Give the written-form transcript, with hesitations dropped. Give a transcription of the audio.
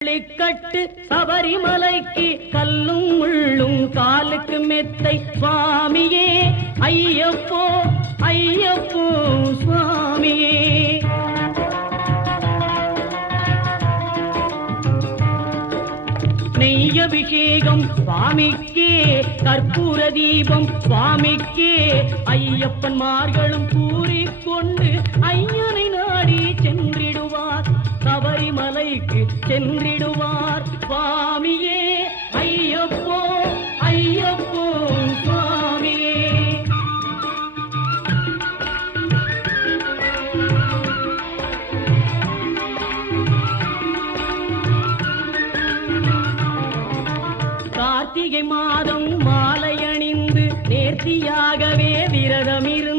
கட்டு சபரிமலைக்கு கல்லும் முள்ளும் காலுக்கு மெத்தை சுவாமியே ஐயப்போ ஐயப்போ சுவாமியே. நெய்யபிஷேகம் சுவாமிக்கே, கற்பூர தீபம் சுவாமிக்கே, ஐயப்பன்மார்களும் கூறிக்கொண்டு ஐயனை நாடி சென்றிடுவார், சபரிமலைக்கு சென்றிடுவார் சுவாமியே ஐயப்போ ஐயப்போ சுவாமியே. கார்த்திகை மாதம் மாலை அணிந்து நேர்த்தியாகவே விரதமிருந்து